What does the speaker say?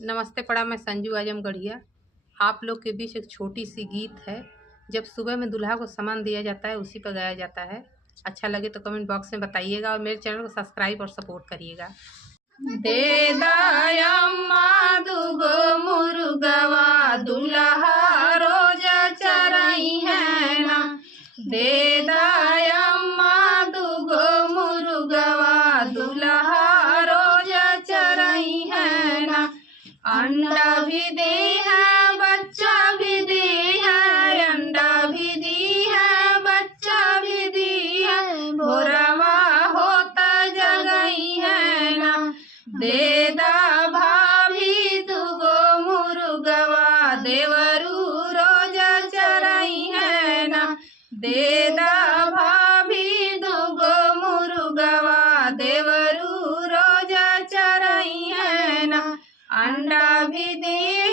नमस्ते पड़ा, मैं संजू आजमगढ़िया। आप लोग के बीच एक छोटी सी गीत है। जब सुबह में दूल्हा को सामान दिया जाता है उसी पर गाया जाता है। अच्छा लगे तो कमेंट बॉक्स में बताइएगा और मेरे चैनल को सब्सक्राइब और सपोर्ट करिएगा। दे दयम्मा दुगो मुर्गवा दुल्हा रोज चरई है ना। दे दयम्मा दुगो मुर्गवा दुल्हा रोज चरई है ना। अंडा भी दी है बच्चा भी दी है, अंडा भी दी है बच्चा भी दी है, भोरवा होता जगई है ना। दे दा भाभी दुगो मुर्गवा देवरू रोज चरई है ना। दे दा भाभी दुगो मुर्गवा देवरू रोज चरई है ना। अंडा भी दे